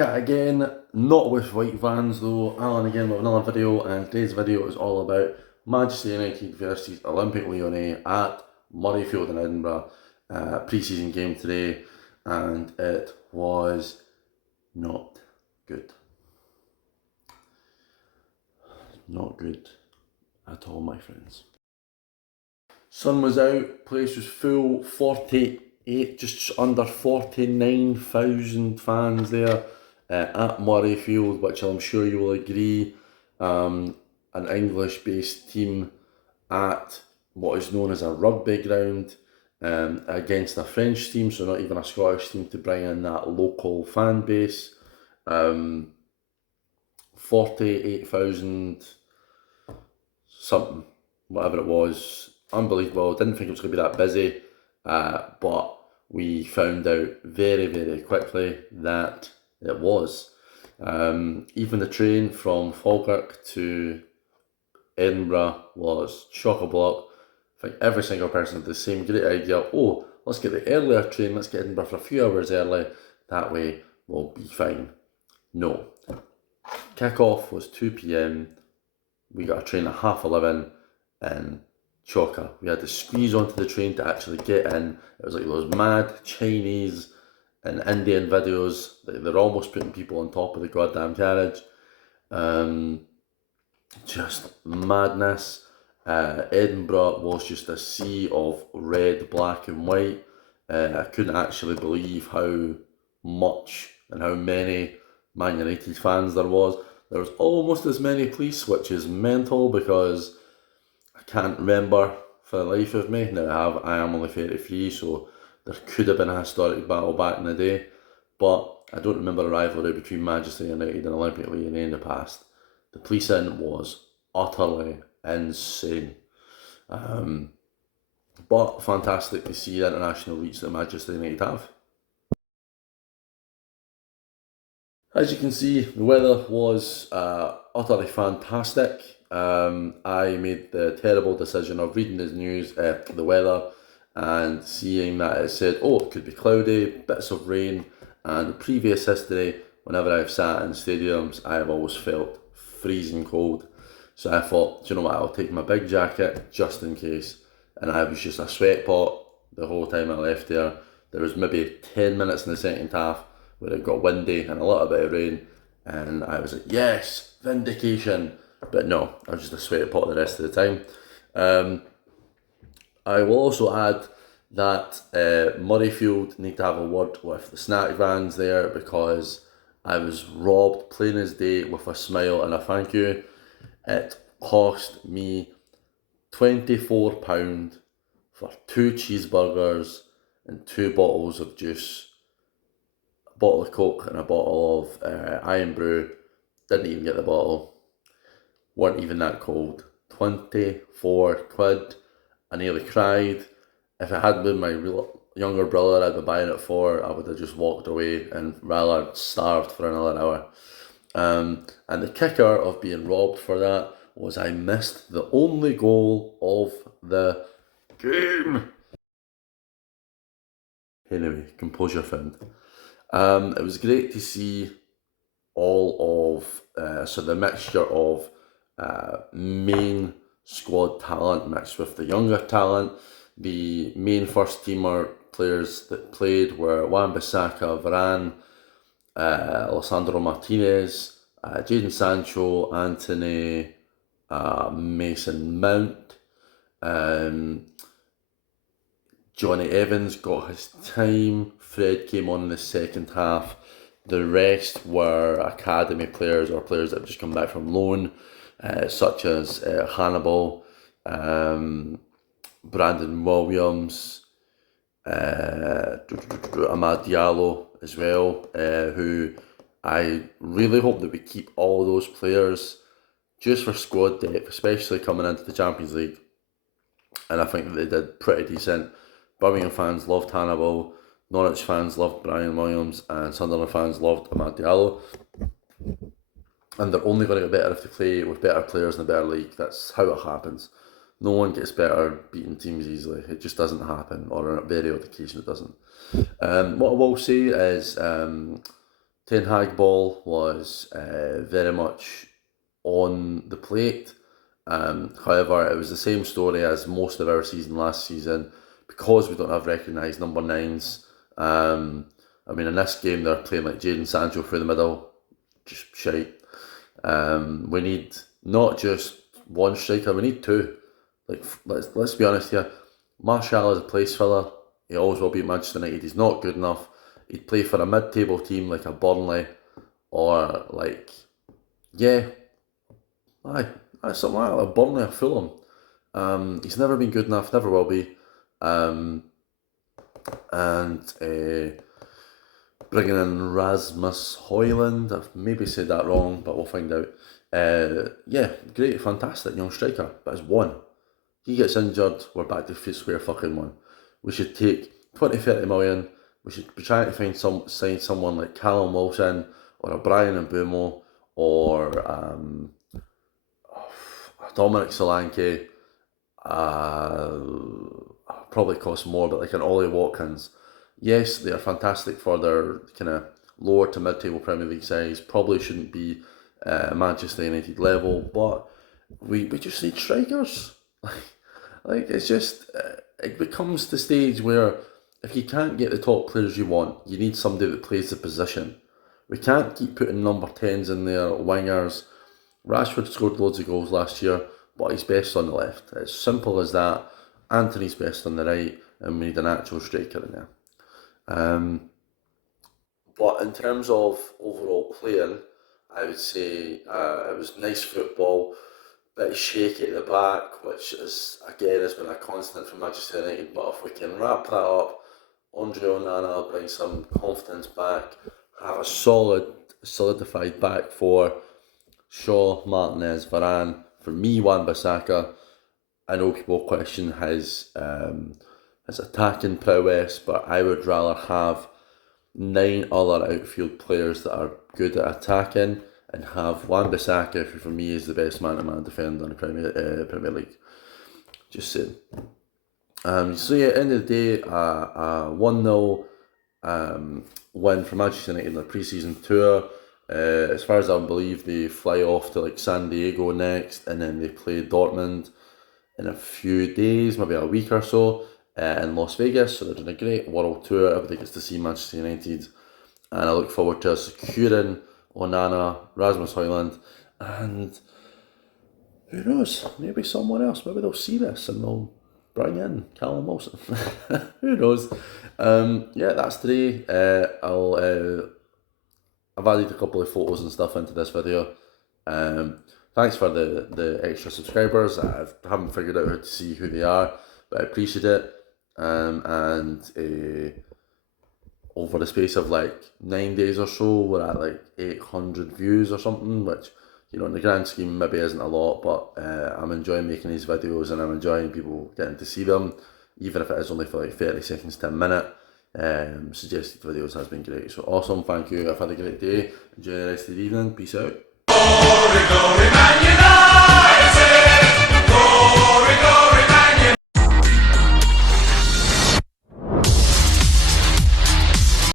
Back at it again, not with white vans though, Alan again with another video, and today's video is all about Manchester United versus Olympic Lyon at Murrayfield in Edinburgh. Pre-season game today, and it was not good. Not good at all, my friends. Sun was out, place was full, 48, just under 49,000 fans there at Murrayfield, which I'm sure you will agree, an English-based team at what is known as a rugby ground against a French team, so not even a Scottish team, to bring in that local fan base. 48,000 something, whatever it was. Unbelievable. Didn't think it was going to be that busy, but we found out very, very quickly that it was. Even the train from Falkirk to Edinburgh was chock-a-block. I think every single person had the same great idea. Oh, let's get the earlier train, let's get Edinburgh for a few hours early, that way we'll be fine. No. Kick-off was 2 p.m, we got a train at 11:30 and chocker. We had to squeeze onto the train to actually get in. It was like those mad Chinese and Indian videos. They're almost putting people on top of the goddamn carriage. Just madness. Edinburgh was just a sea of red, black and white. I couldn't actually believe how much and how many Man United fans there was. There was almost as many police, which is mental because I can't remember for the life of me. Now I am only 33, so there could have been a historic battle back in the day, but I don't remember a rivalry between Manchester United and Olympic Lyon in the past. The policing was utterly insane. But fantastic to see the international reach that Manchester United have. As you can see, the weather was utterly fantastic. I made the terrible decision of reading the news, the weather, and seeing that it said, oh, it could be cloudy, bits of rain, and previous history, whenever I've sat in stadiums, I have always felt freezing cold. So I thought, do you know what, I'll take my big jacket just in case. And I was just a sweat pot the whole time I left there. There was maybe 10 minutes in the second half where it got windy and a little bit of rain, and I was like, yes, vindication. But no, I was just a sweat pot the rest of the time. I will also add that Murrayfield need to have a word with the snack vans there, because I was robbed plain as day with a smile and a thank you. It cost me £24 for 2 cheeseburgers and 2 bottles of juice. A bottle of Coke and a bottle of Iron Brew. Didn't even get the bottle. Weren't even that cold. 24 quid. I nearly cried. If it hadn't been my younger brother I'd be buying it for, I would have just walked away and rather starved for another hour. And the kicker of being robbed for that was I missed the only goal of the game. Anyway, composure found. It was great to see all of, so the mixture of main squad talent mixed with the younger talent. The main first teamer players that played were Wan-Bissaka, Varane, Alessandro Martinez, Jadon Sancho, Anthony, Mason Mount. Johnny Evans got his time. Fred came on in the second half. The rest were academy players or players that have just come back from loan, such as Hannibal, Brandon Williams, Amad Diallo as well, who I really hope that we keep all those players just for squad depth, especially coming into the Champions League. And I think that they did pretty decent. Birmingham fans loved Hannibal, Norwich fans loved Brian Williams, and Sunderland fans loved Amad Diallo. And they're only going to get better if they play with better players in the better league. That's how it happens. No one gets better beating teams easily. It just doesn't happen, or on a very odd occasion it doesn't. What I will say is, to Ten Hag ball was very much on the plate. However, it was the same story as most of our season last season because we don't have recognised number nines. I mean, in this game, they're playing like Jadon Sancho through the middle. Just shite. We need not just one striker, we need two. Like, let's be honest here. Martial is a place filler. He always will be at Manchester United. He's not good enough. He'd play for a mid-table team like a Burnley or like, yeah, something like a Burnley or Fulham. He's never been good enough, never will be. And bringing in Rasmus Højlund, I've maybe said that wrong, but we'll find out. Yeah, great, fantastic young striker, but it's one. He gets injured, we're back to square fucking one. We should take 20-30 million. We should be trying to sign someone like Callum Wilson or a Brian Mbumo or Dominic Solanke. Probably cost more, but like an Ollie Watkins. Yes, they are fantastic for their kind of lower to mid-table Premier League size. Probably shouldn't be Manchester United level, but we just need strikers. Like it's just it becomes the stage where if you can't get the top players you want, you need somebody that plays the position. We can't keep putting number 10s in there, wingers. Rashford scored loads of goals last year, but he's best on the left. It's simple as that. Anthony's best on the right, and we need an actual striker in there. But in terms of overall playing, I would say it was nice football, bit shaky at the back, which is again has been a constant for Manchester United. But if we can wrap that up, Andre Onana bring some confidence back, have a solidified back four, Shaw, Martinez, Varane. For me, Wan-Bissaka. I know people question his attacking prowess, but I would rather have 9 other outfield players that are good at attacking and have Wan-Bissaka, who for me is the best man-to-man defender in the Premier League. Just saying. So yeah, at the end of the day, 1-0 win for Manchester United in their pre-season tour. As far as I believe, they fly off to like San Diego next, and then they play Dortmund in a few days, maybe a week or so, in Las Vegas. So they're doing a great world tour. Everybody gets to see Manchester United, and I look forward to securing Onana, Rasmus Højlund, and who knows, maybe someone else. Maybe they'll see this and they'll bring in Callum Wilson. Who knows? Yeah, that's today. I've added a couple of photos and stuff into this video. Thanks for the extra subscribers. I haven't figured out how to see who they are, but I appreciate it. And over the space of like 9 days or so, we're at like 800 views or something, which, you know, in the grand scheme maybe isn't a lot, but I'm enjoying making these videos and I'm enjoying people getting to see them, even if it is only for like 30 seconds to a minute. Suggested videos has been great, so awesome, thank you. I've had a great day. Enjoy the rest of the evening. Peace out. Glory, glory, Man United.